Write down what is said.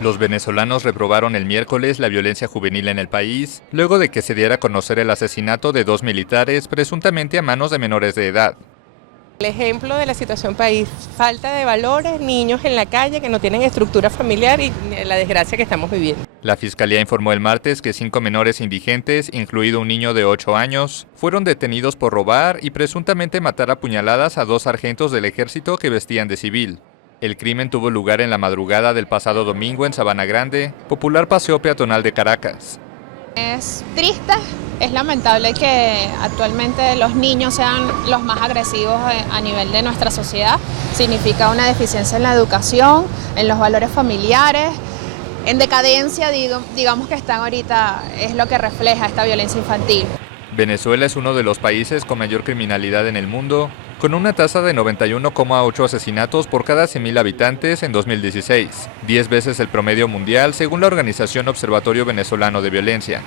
Los venezolanos reprobaron el miércoles la violencia juvenil en el país, luego de que se diera a conocer el asesinato de 2 militares presuntamente a manos de menores de edad. El ejemplo de la situación país, falta de valores, niños en la calle que no tienen estructura familiar y la desgracia que estamos viviendo. La Fiscalía informó el martes que 5 menores indigentes, incluido un niño de 8 años, fueron detenidos por robar y presuntamente matar a puñaladas a 2 sargentos del ejército que vestían de civil. El crimen tuvo lugar en la madrugada del pasado domingo en Sabana Grande, popular paseo peatonal de Caracas. Es triste, es lamentable que actualmente los niños sean los más agresivos a nivel de nuestra sociedad. Significa una deficiencia en la educación, en los valores familiares, en decadencia, digamos que están ahorita, es lo que refleja esta violencia infantil. Venezuela es uno de los países con mayor criminalidad en el mundo, con una tasa de 91,8 asesinatos por cada 100.000 habitantes en 2016, 10 veces el promedio mundial según la organización Observatorio Venezolano de Violencia.